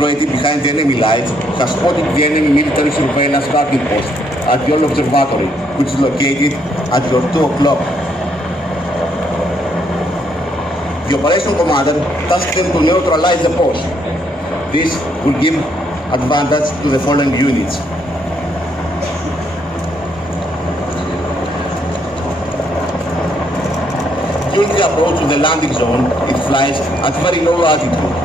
situated behind the enemy lights, has spotted the enemy military surveillance guarding post at the old observatory, which is located at your 2 o'clock. The operation commander tasked them to neutralize the post. This will give advantage to the following units. During the approach to the landing zone, it flies at very low altitude.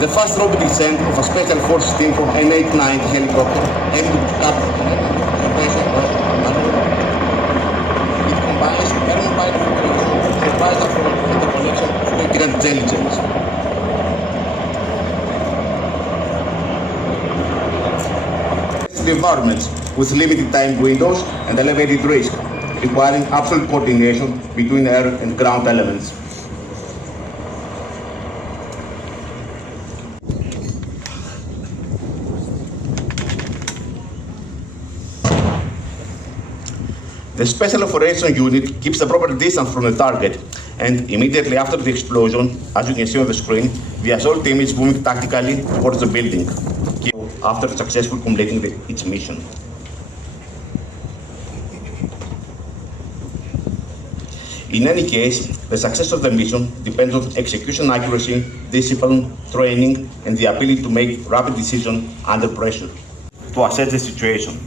The fast robot descent of a special forces team from N890 helicopter aimed to capture the operation it combines thermal pilot operation, surprise approach, and the collection of tactical intelligence. The environments with limited time windows and elevated risk, requiring absolute coordination between air and ground elements. The Special Operations Unit keeps the proper distance from the target, and immediately after the explosion, as you can see on the screen, the assault team is moving tactically towards the building, after successfully completing its mission. In any case, the success of the mission depends on execution accuracy, discipline, training, and the ability to make rapid decisions under pressure to assess the situation.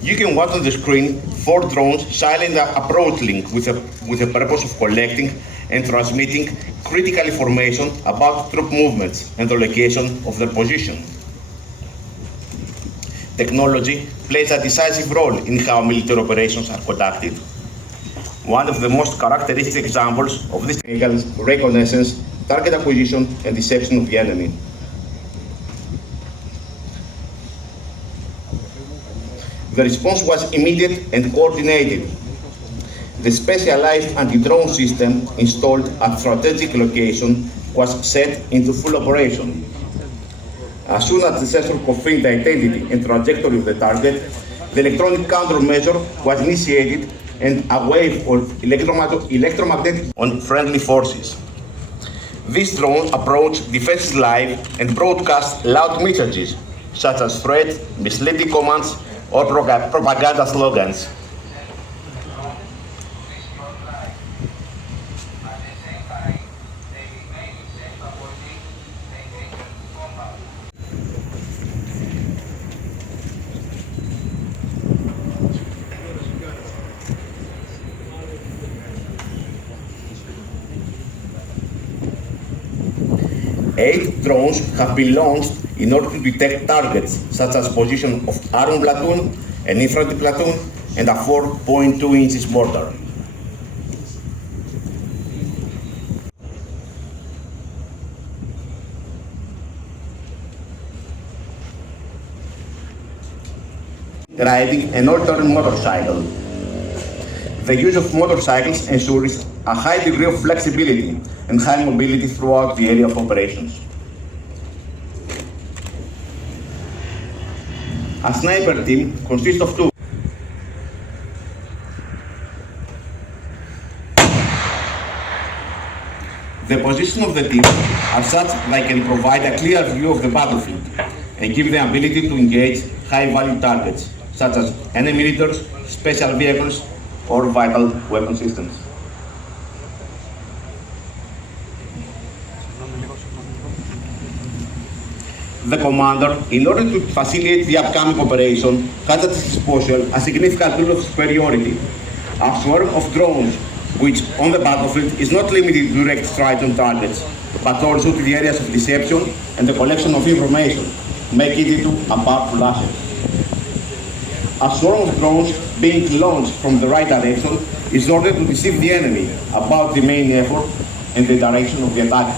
You can watch on the screen 4 drones silent approach link with the purpose of collecting and transmitting critical information about troop movements and the location of their position. Technology plays a decisive role in how military operations are conducted. One of the most characteristic examples of this is reconnaissance, target acquisition, and deception of the enemy. The response was immediate and coordinated. The specialized anti-drone system installed at strategic location was set into full operation. As soon as the sensor confirmed the identity and trajectory of the target, the electronic countermeasure was initiated and a wave of electromagnetic on friendly forces. These drones approached defenses live and broadcast loud messages, such as threats, misleading commands, or propaganda slogans. Eight drones have been launched in order to detect targets such as position of armor platoon, an infantry platoon, and a 4.2 inches mortar. Riding an all-terrain motorcycle. The use of motorcycles ensures a high degree of flexibility and high mobility throughout the area of operations. A sniper team consists of 2. The position of the team are such that they can provide a clear view of the battlefield and give the ability to engage high-value targets such as enemy leaders, special vehicles, or vital weapon systems. The commander, in order to facilitate the upcoming operation, has at his disposal a significant tool of superiority, a swarm of drones, which on the battlefield is not limited to direct strikes on targets, but also to the areas of deception and the collection of information, making it a powerful asset. A swarm of drones being launched from the right direction is ordered to deceive the enemy about the main effort and the direction of the attack.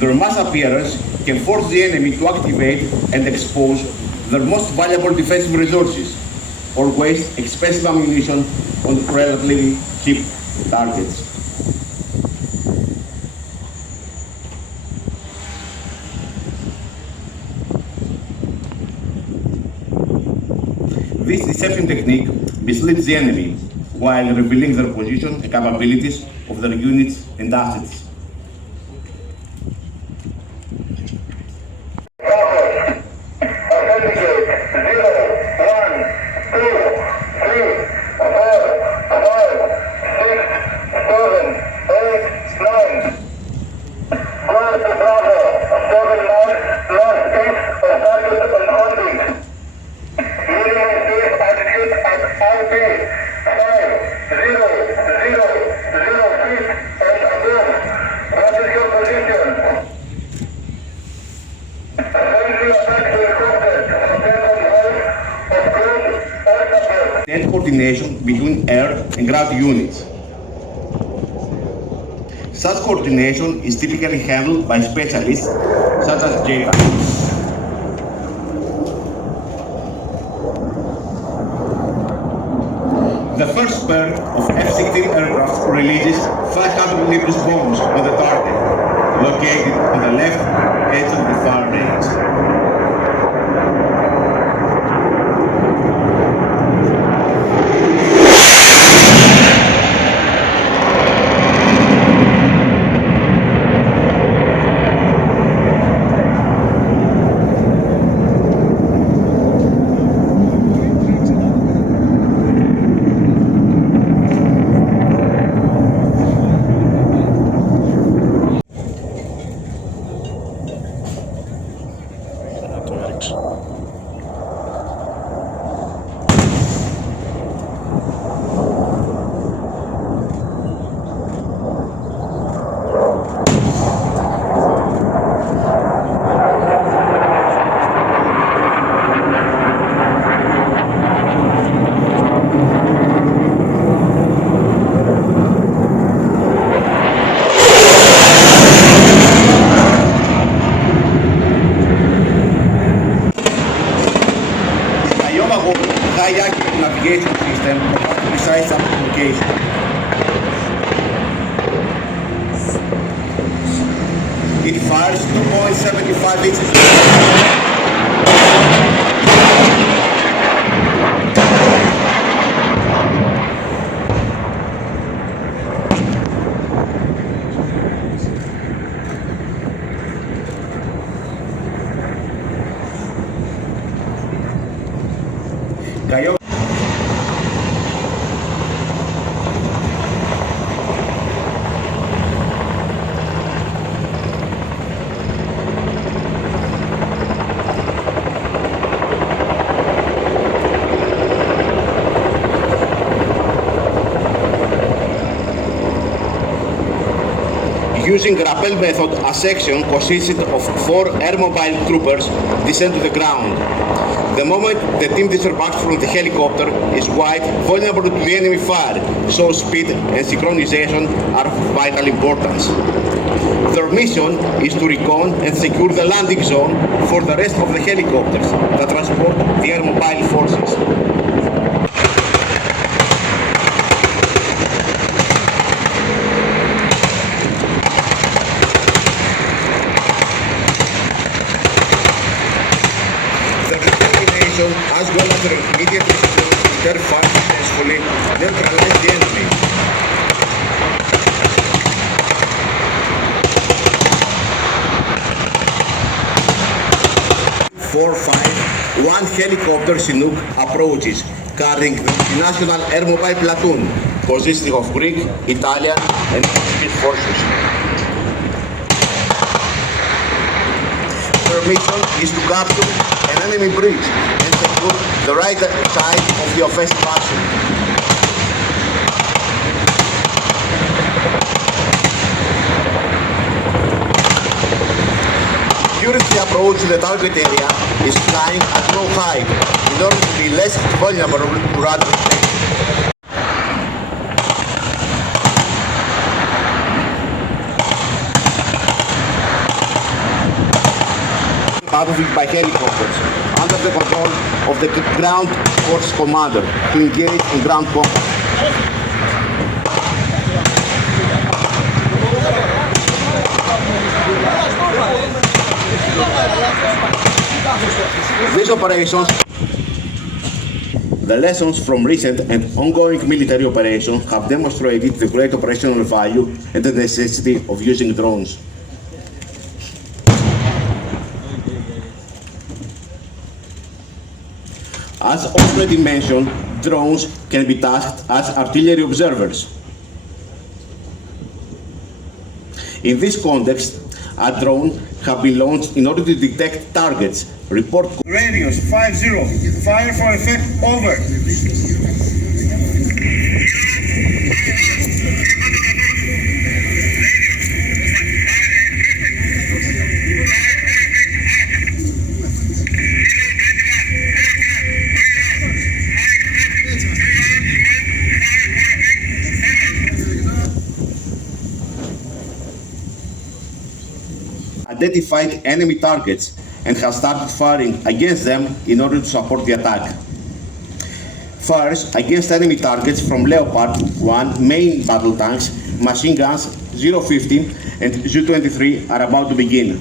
Their mass appearance can force the enemy to activate and expose their most valuable defensive resources or waste expensive ammunition on relatively cheap targets. This deception technique misleads the enemy while revealing their position and capabilities of their units and assets. And coordination between air and ground units. Such coordination is typically handled by specialists such as JPAC. The first pair of F-16 aircraft releases 500 Libras bombs on the target, located on the left edge of the far range. Navigation system of precise application. It fires 2.75 inches. Using rappel method, a section consisted of 4 airmobile troopers descend to the ground. The moment the team disembarks from the helicopter is wide, vulnerable to the enemy fire, so speed and synchronization are of vital importance. Their mission is to recon and secure the landing zone for the rest of the helicopters that transport the airmobile forces. As well as their immediate response to their fire successfully neutralize the enemy. One helicopter Chinook approaches, carrying the National Airmobile Platoon, consisting of Greek, Italian, and Portuguese forces. Their mission is to capture an enemy bridge and secure the right side of the offensive action. During the approach to the target area is flying at low height in order to be less vulnerable to radar detection. Battlefield by helicopters under the control of the ground force commander to engage in ground combat. These operations The lessons from recent and ongoing military operations have demonstrated the great operational value and the necessity of using drones. As already mentioned, drones can be tasked as artillery observers. In this context, a drone have been launched in order to detect targets, report radius 50, fire for effect, over. Identified enemy targets and has started firing against them in order to support the attack. Fires against enemy targets from Leopard 1 main battle tanks, machine guns 015 and Zu-23 are about to begin.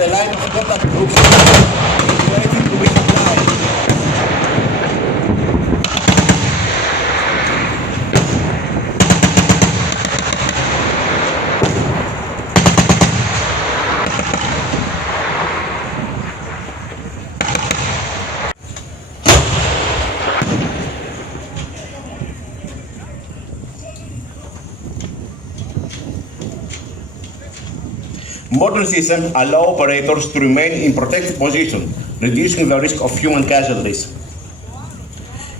the line of contact groups ready to be applied. Modern systems allow operators to remain in protected position, reducing the risk of human casualties.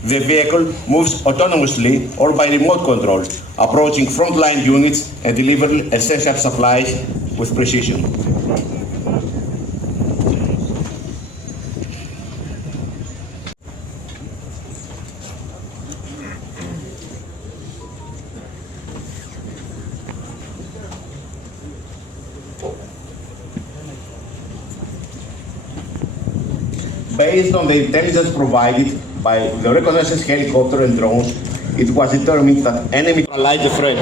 The vehicle moves autonomously or by remote control, approaching frontline units and delivering essential supplies with precision. Based on the intelligence provided by the reconnaissance helicopter and drones, it was determined that enemy neutralized the threat.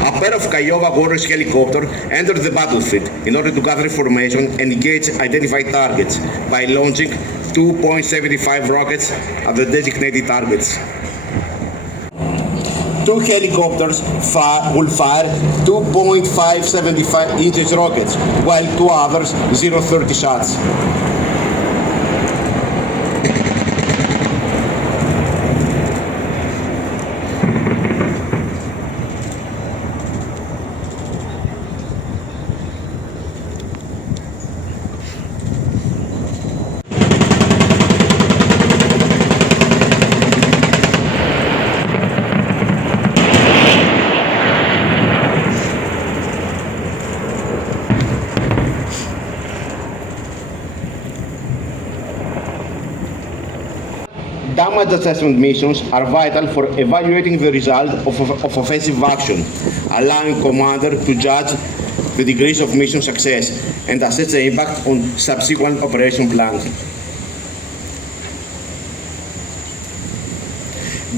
A pair of Kiowa Warriors helicopters entered the battlefield in order to gather information and engage identified targets by launching 2.75 rockets at the designated targets. Two helicopters will fire 2.575 inches rockets, while two others 0.30 shots. Damage assessment missions are vital for evaluating the result of offensive action, allowing commander to judge the degrees of mission success and assess the impact on subsequent operation plans.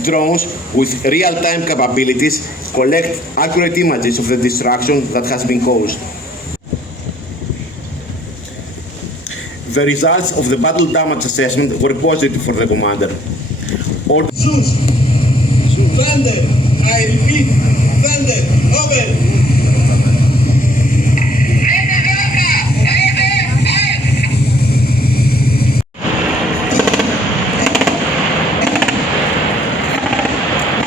Drones with real-time capabilities collect accurate images of the destruction that has been caused. The results of the battle damage assessment were positive for the commander. Zeus, Thunder, I repeat, Thunder, over.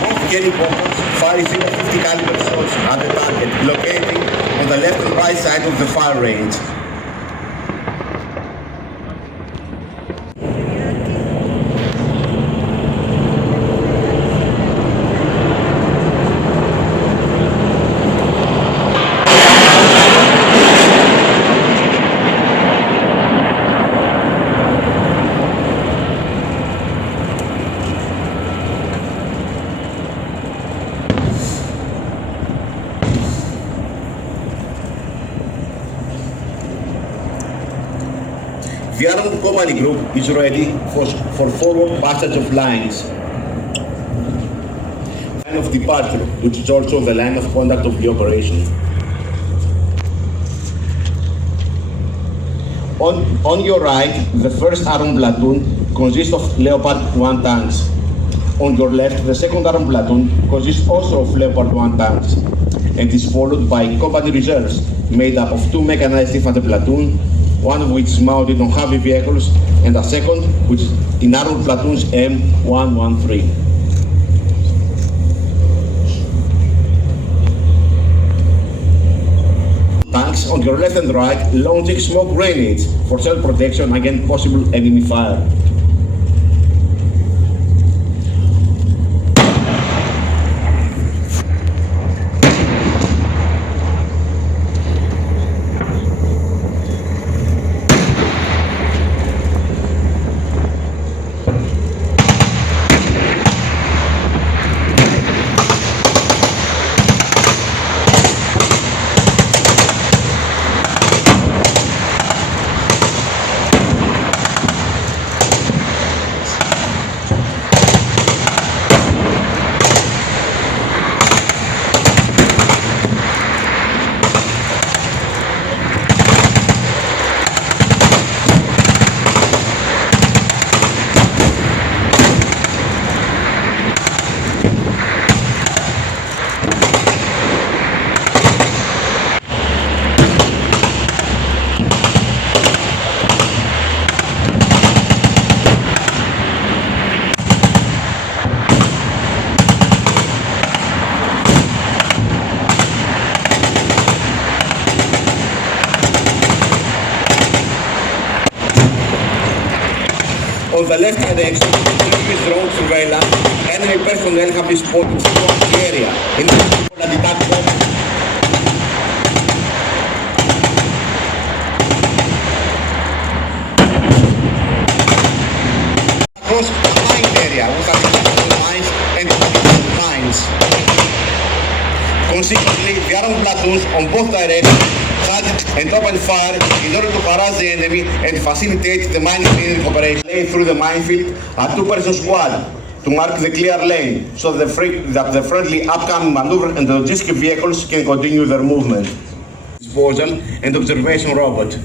Both helicopters fire 50 caliber shots at the target, locating on the left and right side of the fire range. The armed company group is ready for forward passage of lines. Line of departure, which is also the line of conduct of the operation. On your right, the first armed platoon consists of Leopard 1 tanks. On your left, the second armed platoon consists also of Leopard 1 tanks and is followed by company reserves made up of two mechanized infantry platoon, one of which is mounted on heavy vehicles, and a second which is in armored platoons M113. Tanks on your left and right launching smoke grenades for self-protection against possible enemy fire. On the left direction, during drone surveillance, enemy personnel have been spotted throughout the area in multiple attack zones. Across a mine area, we have multiple mines and mines. Consequently, the armed platoons on both directions had and opened fire in order to harass the enemy and facilitate the mine clearing operation. Through the minefield, a two-person squad to mark the clear lane so that the friendly upcoming maneuver and the logistic vehicles can continue their movement. Disposal and observation robot.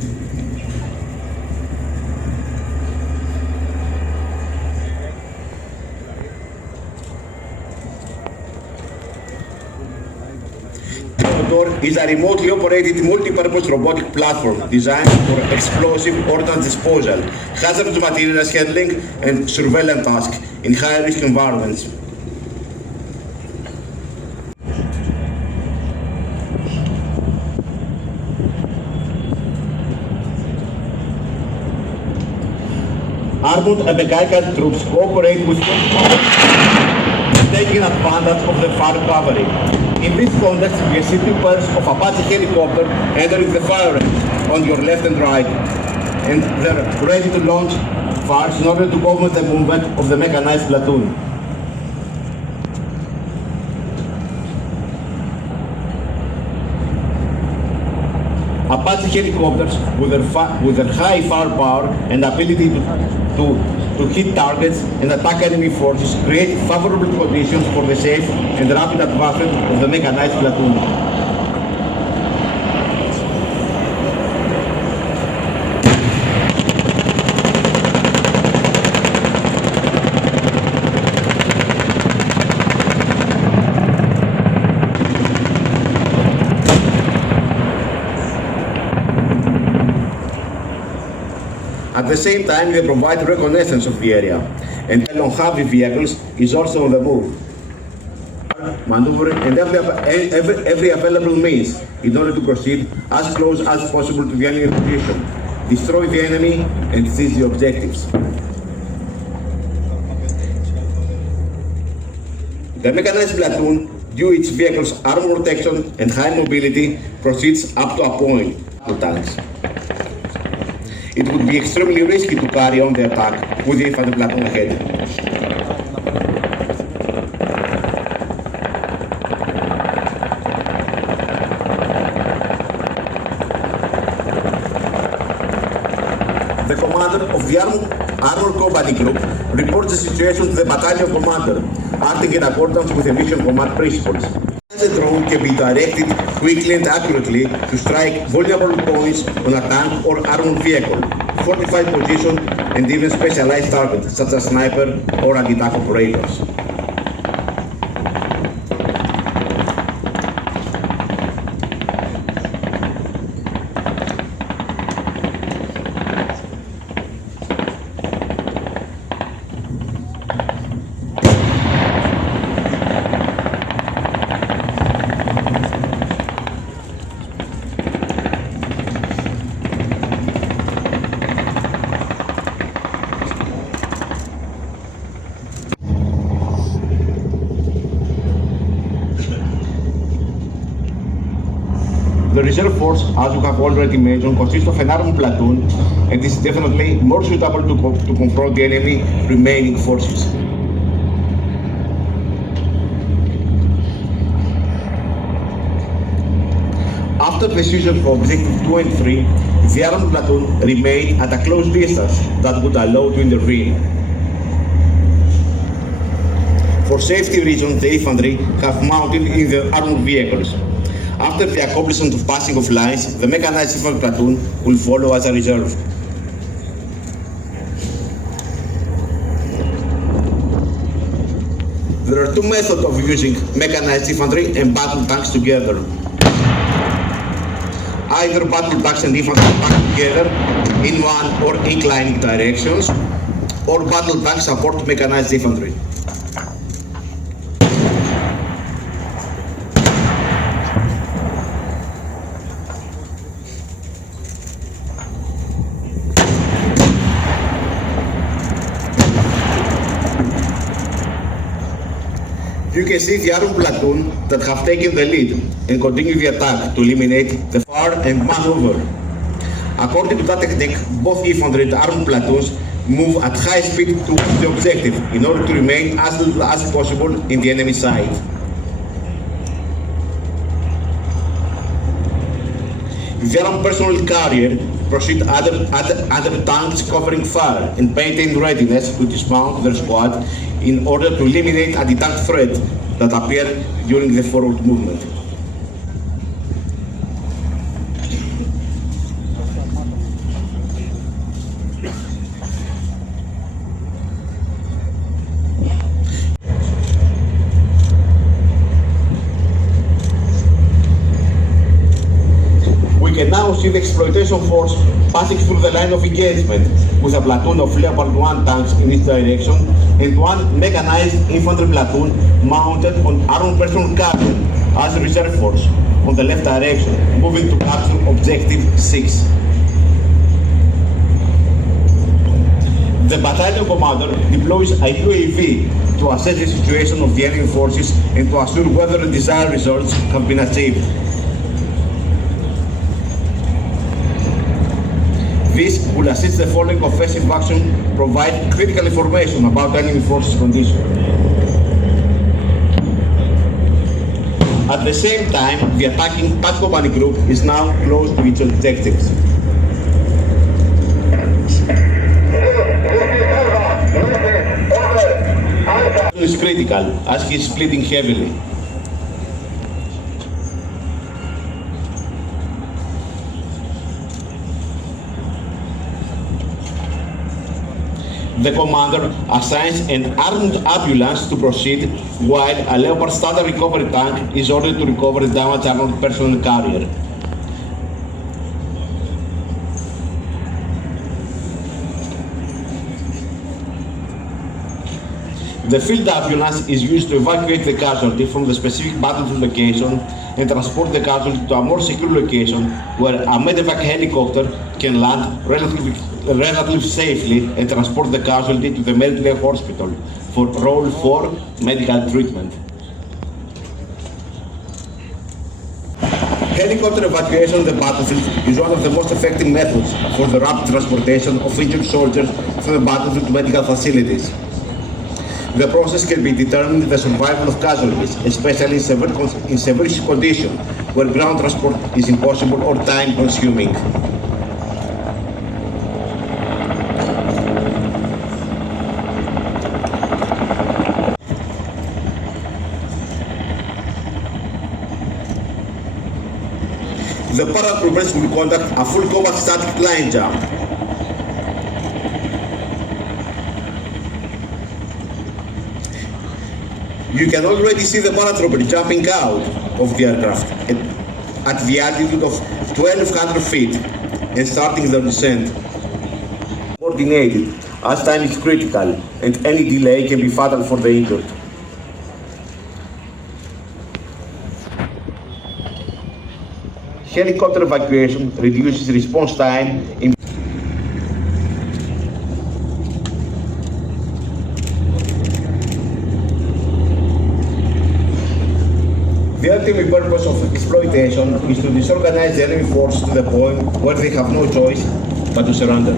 Is a remotely operated multi-purpose robotic platform designed for explosive ordnance disposal, hazardous materials handling, and surveillance tasks in high-risk environments. Armed and mechanical troops cooperate with taking advantage of the fire cover. In this context, we see two pairs of Apache helicopters entering the fire range on your left and right, and they're ready to launch fires in order to cover the movement of the mechanized platoon. Apache helicopters, with their high firepower and ability to hit targets and attack enemy forces, create favorable conditions for the safe and rapid advancement of the mechanized platoon. At the same time, they provide reconnaissance of the area, and on heavy vehicles is also on the move, maneuvering and every available means in order to proceed as close as possible to the enemy position, destroy the enemy, and seize the objectives. The mechanized platoon, due its vehicle's armor protection and high mobility, proceeds up to a point to tanks. It would be extremely risky to carry on the attack with the infantry platoon ahead. The commander of the armored company group reports the situation to the battalion commander, acting in accordance with the mission command principles. The drone can be directed quickly and accurately to strike vulnerable points on a tank or armored vehicle, fortified position, and even specialized targets such as sniper or anti-tank operators. The reserve force, as you have already mentioned, consists of an armed platoon and is definitely more suitable to confront the enemy remaining forces. After the seizure of objective 2 and 3, the armed platoon remained at a close distance that would allow to intervene. For safety reasons, the infantry have mounted in the armored vehicles. After the accomplishment of passing of lines, the mechanized infantry platoon will follow as a reserve. There are two methods of using mechanized infantry and battle tanks together. Either battle tanks and infantry attack together in one or inclining directions, or battle tanks support mechanized infantry. You can see the armed platoon that have taken the lead and continue the attack to eliminate the far and maneuver. According to that technique, both infantry and armed platoons move at high speed towards the objective in order to remain as little as possible in the enemy side. The armed personnel carrier proceed other tanks covering fire and maintain readiness to dismount their squad in order to eliminate anti-tank threat that appear during the forward movement. We can now see the exploitation force passing through the line of engagement with a platoon of Leopard 1 tanks in each direction and one mechanized infantry platoon mounted on armed personnel carrier as a reserve force on the left direction, moving to capture objective 6. The battalion commander deploys a UAV to assess the situation of the enemy forces and to assure whether the desired results have been achieved. This will assist the following offensive action, provide critical information about enemy forces condition. At the same time, the attacking PAT company group is now close to its objectives. Is critical as he is splitting heavily. The commander assigns an armed ambulance to proceed, while a Leopard standard recovery tank is ordered to recover the damaged armored personnel carrier. The field ambulance is used to evacuate the casualty from the specific battlefield location and transport the casualty to a more secure location where a medevac helicopter can land relatively safely and transport the casualty to the medical hospital for Role 4 medical treatment. Helicopter evacuation of the battlefield is one of the most effective methods for the rapid transportation of injured soldiers to the battlefield medical facilities. The process can be determined the survival of casualties, especially in severe condition where ground transport is impossible or time-consuming. The parallel progress will conduct a full combat static line jump. You can already see the paratrooper jumping out of the aircraft at the altitude of 1,200 feet and starting the descent. Coordinated, as time is critical and any delay can be fatal for the injured. Helicopter evacuation reduces response time in The ultimate purpose of exploitation is to disorganize the enemy force to the point where they have no choice but to surrender.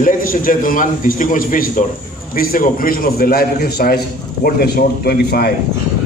Ladies and gentlemen, distinguished visitor, this is the conclusion of the live exercise called the Sword-25.